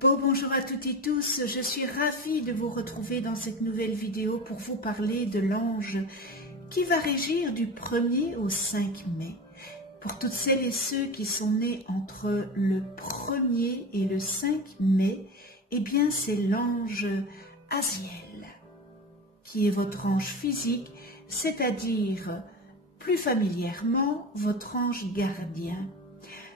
Bonjour à toutes et tous, je suis ravie de vous retrouver dans cette nouvelle vidéo pour vous parler de l'ange qui va régir du 1er au 5 mai. Pour toutes celles et ceux qui sont nés entre le 1er et le 5 mai, eh bien c'est l'ange Aziel, qui est votre ange physique, c'est-à-dire plus familièrement votre ange gardien.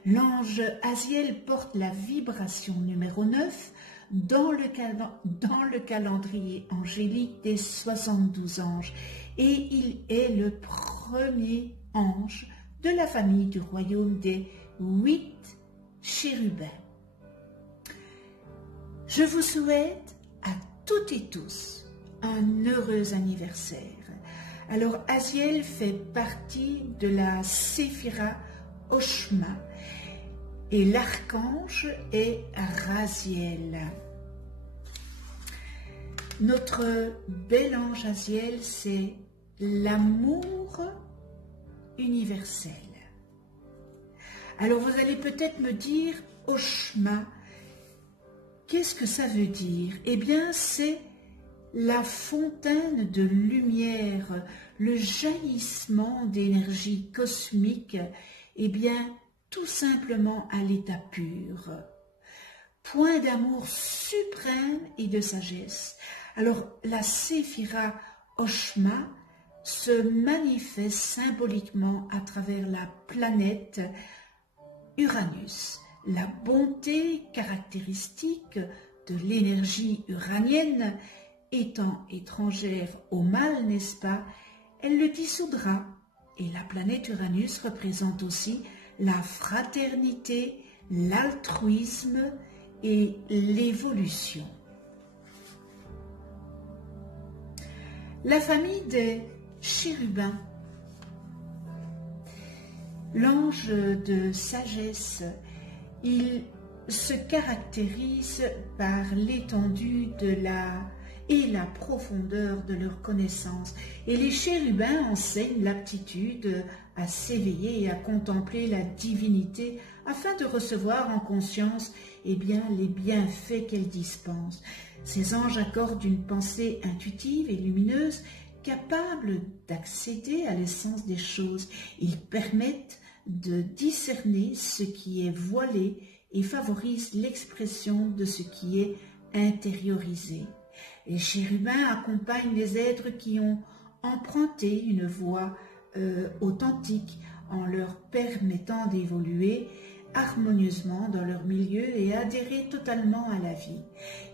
L'ange Aziel porte la vibration numéro 9 dans le calendrier angélique des 72 anges et il est le premier ange de la famille du royaume des 8 chérubins. Je vous souhaite à toutes et tous un heureux anniversaire. Alors Aziel fait partie de la Séphira Oshma et l'archange est Raziel. Notre bel ange Aziel, c'est l'amour universel. Alors vous allez peut-être me dire, Oshma, qu'est-ce que ça veut dire? Eh bien, c'est la fontaine de lumière, le jaillissement d'énergie cosmique, eh bien, tout simplement à l'état pur. Point d'amour suprême et de sagesse. Alors, la Séphira Oshma se manifeste symboliquement à travers la planète Uranus. La bonté caractéristique de l'énergie uranienne étant étrangère au mal, n'est-ce pas, elle le dissoudra. Et la planète Uranus représente aussi la fraternité, l'altruisme et l'évolution. La famille des chérubins, l'ange de sagesse, il se caractérise par l'étendue de et la profondeur de leur connaissance. Et les chérubins enseignent l'aptitude à s'éveiller et à contempler la divinité afin de recevoir en conscience les bienfaits qu'elle dispense. Ces anges accordent une pensée intuitive et lumineuse capable d'accéder à l'essence des choses. Ils permettent de discerner ce qui est voilé et favorisent l'expression de ce qui est intériorisé. Les chérubins accompagnent les êtres qui ont emprunté une voie authentique en leur permettant d'évoluer harmonieusement dans leur milieu et adhérer totalement à la vie.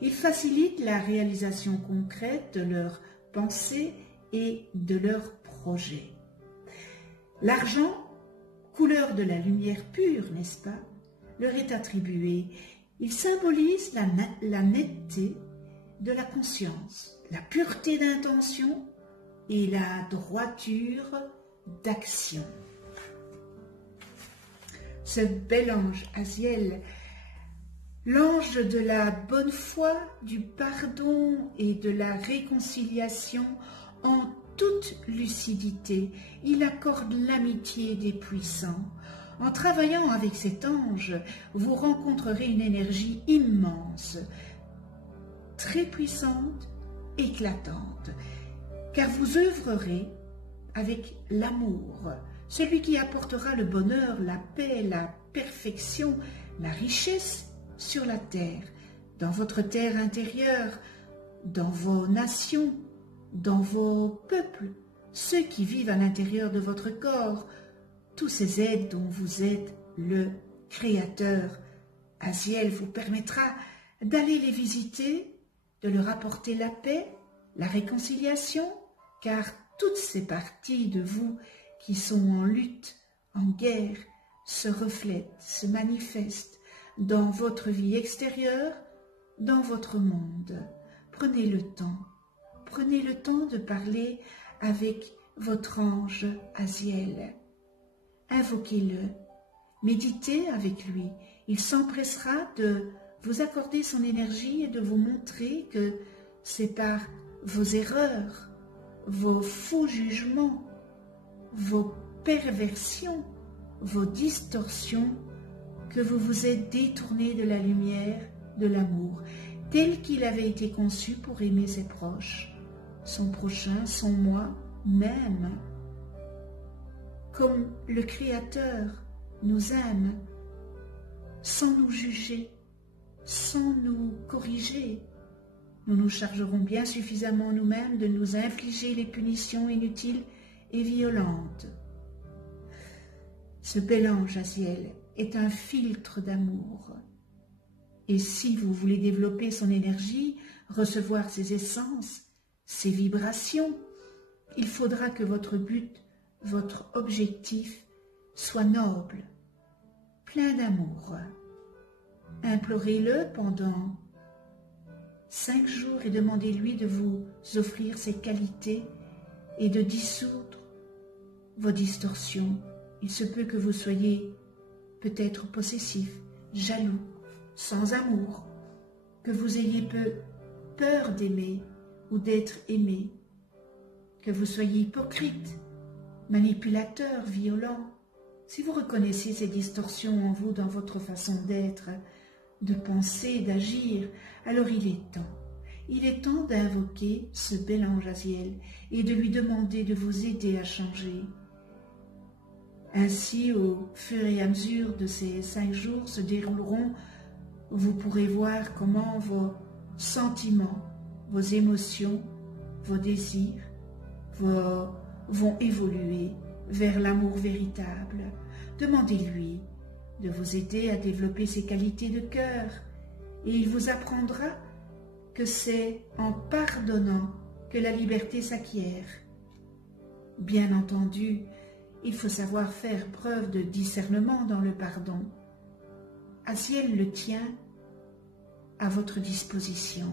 Ils facilitent la réalisation concrète de leurs pensées et de leurs projets. L'argent, couleur de la lumière pure, n'est-ce pas, leur est attribué. Il symbolise la netteté de la conscience, la pureté d'intention et la droiture d'action. Ce bel ange Aziel, l'ange de la bonne foi, du pardon et de la réconciliation en toute lucidité, il accorde l'amitié des puissants. En travaillant avec cet ange, vous rencontrerez une énergie immense, très puissante, éclatante, car vous œuvrerez avec l'amour, celui qui apportera le bonheur, la paix, la perfection, la richesse sur la terre, dans votre terre intérieure, dans vos nations, dans vos peuples, ceux qui vivent à l'intérieur de votre corps, tous ces êtres dont vous êtes le créateur. Aziel vous permettra d'aller les visiter, de leur apporter la paix, la réconciliation, car toutes ces parties de vous qui sont en lutte, en guerre, se reflètent, se manifestent dans votre vie extérieure, dans votre monde. Prenez le temps de parler avec votre ange Aziel. Invoquez-le, méditez avec lui. Il s'empressera de vous accorder son énergie et de vous montrer que c'est par vos erreurs, vos faux jugements, vos perversions, vos distorsions que vous vous êtes détourné de la lumière de l'amour, tel qu'il avait été conçu pour aimer ses proches, son prochain, son moi même, comme le Créateur nous aime, sans nous juger, sans nous corriger. Nous nous chargerons bien suffisamment nous-mêmes de nous infliger les punitions inutiles et violentes. Ce bel ange Aziel est un filtre d'amour. Et si vous voulez développer son énergie, recevoir ses essences, ses vibrations, il faudra que votre but, votre objectif soit noble, plein d'amour. Implorez-le pendant 5 jours et demandez-lui de vous offrir ses qualités et de dissoudre vos distorsions. Il se peut que vous soyez peut-être possessif, jaloux, sans amour, que vous ayez peur d'aimer ou d'être aimé, que vous soyez hypocrite, manipulateur, violent. Si vous reconnaissez ces distorsions en vous, dans votre façon d'être, de penser, d'agir, alors il est temps. Il est temps d'invoquer ce bel ange Aziel et de lui demander de vous aider à changer. Ainsi, au fur et à mesure de ces 5 jours se dérouleront, vous pourrez voir comment vos sentiments, vos émotions, vos désirs vont évoluer vers l'amour véritable. Demandez-lui de vous aider à développer ses qualités de cœur et il vous apprendra que c'est en pardonnant que la liberté s'acquiert. Bien entendu, il faut savoir faire preuve de discernement dans le pardon. Aziel le tient à votre disposition.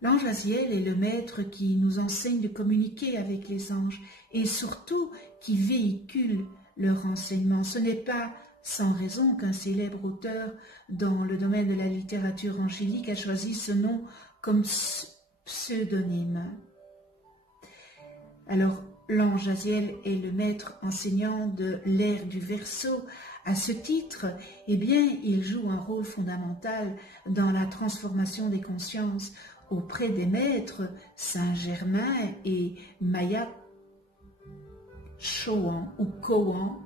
L'ange Aziel est le maître qui nous enseigne de communiquer avec les anges et surtout qui véhicule leur enseignement. Ce n'est pas sans raison qu'un célèbre auteur dans le domaine de la littérature angélique a choisi ce nom comme pseudonyme. Alors, l'ange Aziel est le maître enseignant de l'ère du Verseau. À ce titre, eh bien, il joue un rôle fondamental dans la transformation des consciences auprès des maîtres Saint-Germain et Maya Chohan ou Kohan,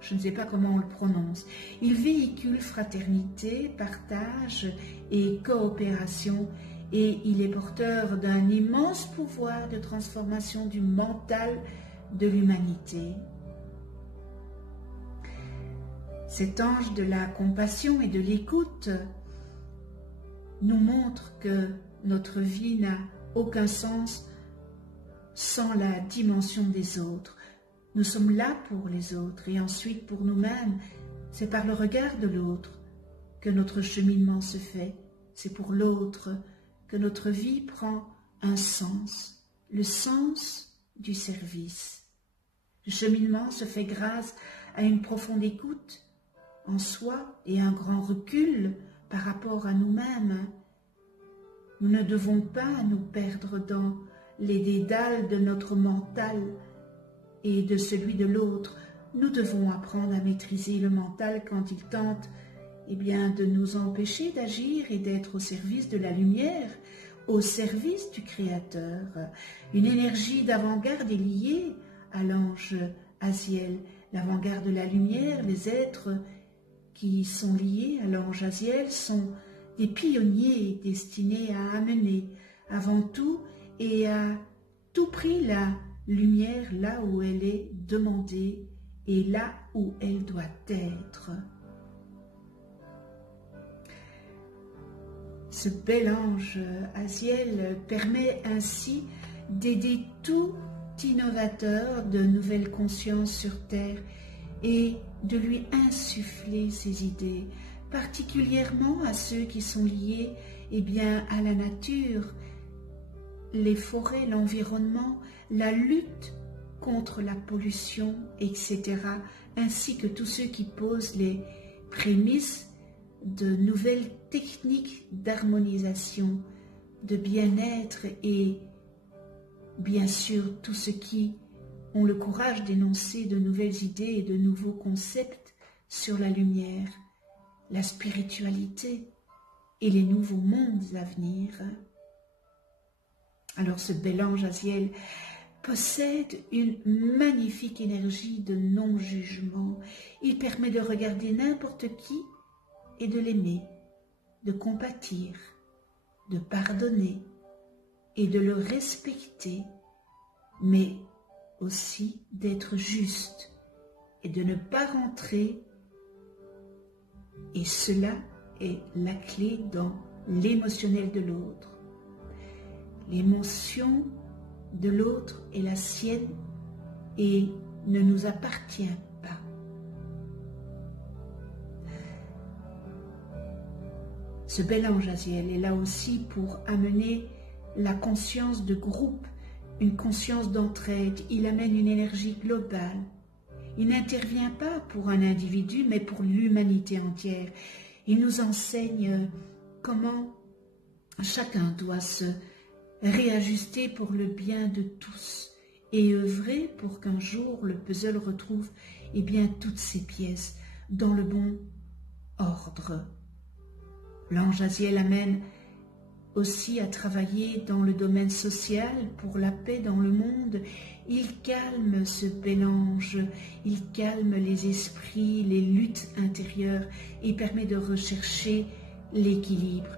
je ne sais pas comment on le prononce. Il véhicule fraternité, partage et coopération et il est porteur d'un immense pouvoir de transformation du mental de l'humanité. Cet ange de la compassion et de l'écoute nous montre que notre vie n'a aucun sens sans la dimension des autres. Nous sommes là pour les autres et ensuite pour nous-mêmes. C'est par le regard de l'autre que notre cheminement se fait. C'est pour l'autre que notre vie prend un sens, le sens du service. Le cheminement se fait grâce à une profonde écoute en soi et un grand recul par rapport à nous-mêmes. Nous ne devons pas nous perdre dans les dédales de notre mental et de celui de l'autre. Nous devons apprendre à maîtriser le mental quand il tente de nous empêcher d'agir et d'être au service de la lumière, au service du Créateur. Une énergie d'avant-garde est liée à l'ange Aziel. L'avant-garde de la lumière, les êtres qui sont liés à l'ange Aziel sont des pionniers destinés à amener avant tout et à tout prix la lumière là où elle est demandée et là où elle doit être. Ce bel ange Aziel permet ainsi d'aider tout innovateur de nouvelles consciences sur terre et de lui insuffler ses idées, particulièrement à ceux qui sont liés à la nature, les forêts, l'environnement, la lutte contre la pollution, etc., ainsi que tous ceux qui posent les prémices de nouvelles techniques d'harmonisation, de bien-être et bien sûr tous ceux qui ont le courage d'énoncer de nouvelles idées et de nouveaux concepts sur la lumière. la spiritualité et les nouveaux mondes à venir. Alors ce bel ange Aziel possède une magnifique énergie de non-jugement. Il permet de regarder n'importe qui et de l'aimer, de compatir, de pardonner et de le respecter, mais aussi d'être juste et de ne pas rentrer. Et cela est la clé dans l'émotionnel de l'autre. L'émotion de l'autre est la sienne et ne nous appartient pas. Ce bel ange Aziel est là aussi pour amener la conscience de groupe, une conscience d'entraide. Il amène une énergie globale. Il n'intervient pas pour un individu, mais pour l'humanité entière. Il nous enseigne comment chacun doit se réajuster pour le bien de tous et œuvrer pour qu'un jour le puzzle retrouve toutes ses pièces dans le bon ordre. L'ange Aziel amène aussi à travailler dans le domaine social pour la paix dans le monde. Il calme ce bel ange, il calme les esprits, les luttes intérieures et permet de rechercher l'équilibre.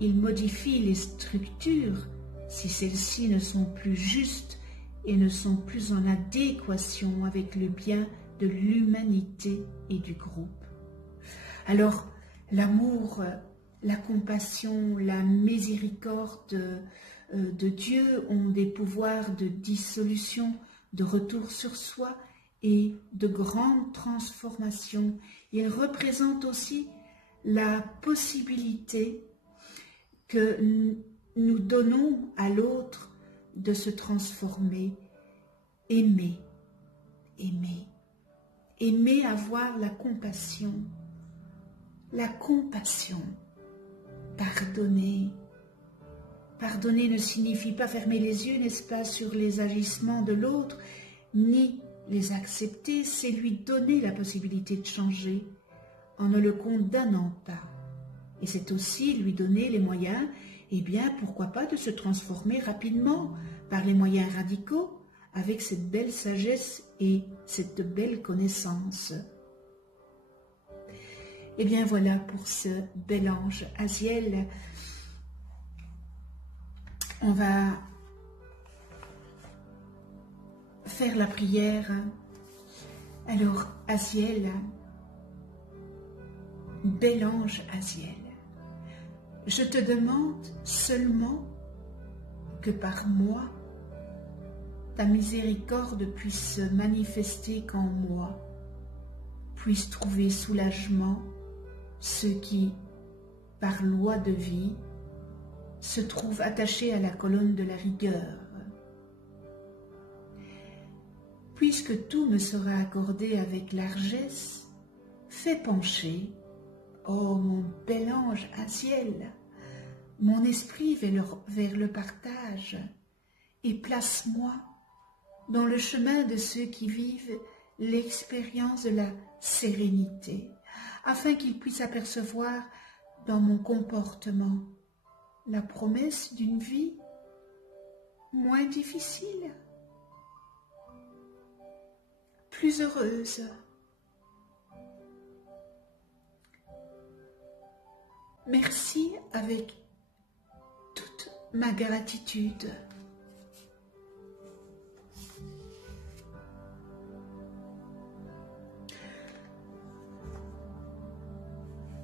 Il modifie les structures si celles-ci ne sont plus justes et ne sont plus en adéquation avec le bien de l'humanité et du groupe. Alors, l'amour, la compassion, la miséricorde de Dieu ont des pouvoirs de dissolution, de retour sur soi et de grande transformation. Ils représentent aussi la possibilité que nous donnons à l'autre de se transformer. Aimer, aimer, aimer avoir la compassion. La compassion. Pardonner. Pardonner ne signifie pas fermer les yeux, n'est-ce pas, sur les agissements de l'autre, ni les accepter, c'est lui donner la possibilité de changer en ne le condamnant pas. Et c'est aussi lui donner les moyens, pourquoi pas, de se transformer rapidement par les moyens radicaux avec cette belle sagesse et cette belle connaissance. Voilà pour ce bel ange Aziel. On va faire la prière. Alors, Aziel, bel ange Aziel, je te demande seulement que par moi, ta miséricorde puisse se manifester qu'en moi, puisse trouver soulagement ceux qui, par loi de vie, se trouvent attachés à la colonne de la rigueur. Puisque tout me sera accordé avec largesse, fais pencher, ô mon bel ange Aziel, mon esprit vers le partage, et place-moi dans le chemin de ceux qui vivent l'expérience de la sérénité, afin qu'ils puissent apercevoir dans mon comportement la promesse d'une vie moins difficile, plus heureuse. Merci avec toute ma gratitude.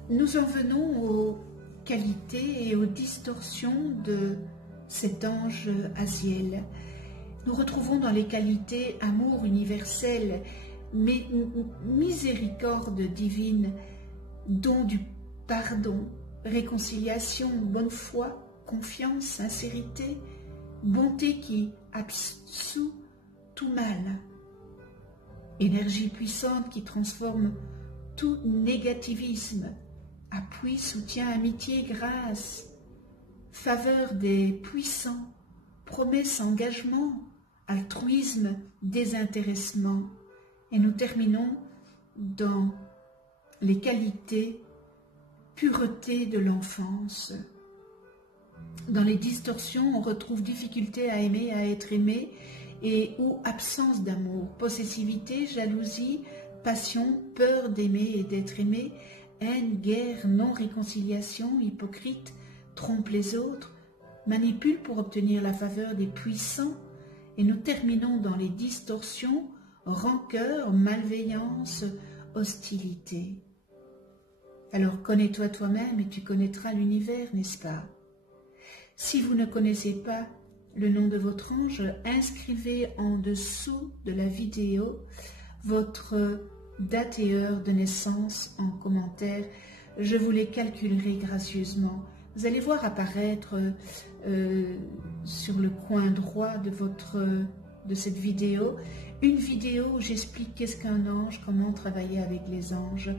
Nous en venons aux qualités et aux distorsions de cet ange Aziel. Nous retrouvons dans les qualités amour universel, mais miséricorde divine, don du pardon, réconciliation, bonne foi, confiance, sincérité, bonté qui absout tout mal, énergie puissante qui transforme tout négativisme, appui, soutien, amitié, grâce, faveur des puissants, promesse, engagement, altruisme, désintéressement. Et nous terminons dans les qualités pureté de l'enfance. Dans les distorsions, on retrouve difficulté à aimer, à être aimé, et ou absence d'amour, possessivité, jalousie, passion, peur d'aimer et d'être aimé, haine, guerre, non-réconciliation, hypocrite, trompe les autres, manipule pour obtenir la faveur des puissants, et nous terminons dans les distorsions, rancœur, malveillance, hostilité. Alors connais-toi toi-même et tu connaîtras l'univers, n'est-ce pas? Si vous ne connaissez pas le nom de votre ange, inscrivez en dessous de la vidéo votre date et heure de naissance en commentaire. Je vous les calculerai gracieusement. Vous allez voir apparaître sur le coin droit de cette vidéo, une vidéo où j'explique qu'est-ce qu'un ange, comment travailler avec les anges.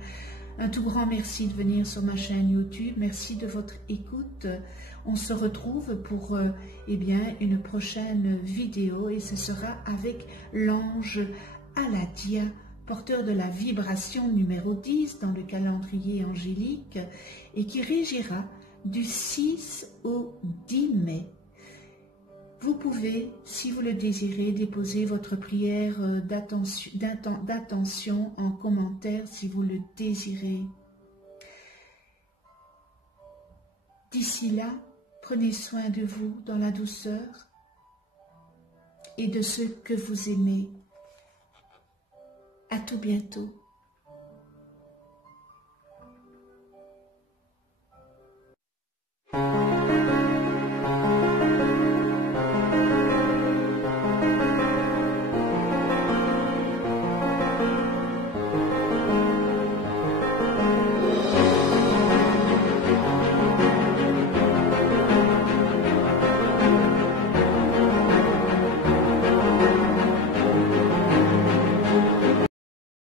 Un tout grand merci de venir sur ma chaîne YouTube, merci de votre écoute. On se retrouve pour une prochaine vidéo et ce sera avec l'ange Aladia, porteur de la vibration numéro 10 dans le calendrier angélique et qui régira du 6 au 10 mai. Vous pouvez, si vous le désirez, déposer votre prière d'attention en commentaire si vous le désirez. D'ici là, prenez soin de vous dans la douceur et de ceux que vous aimez. À tout bientôt.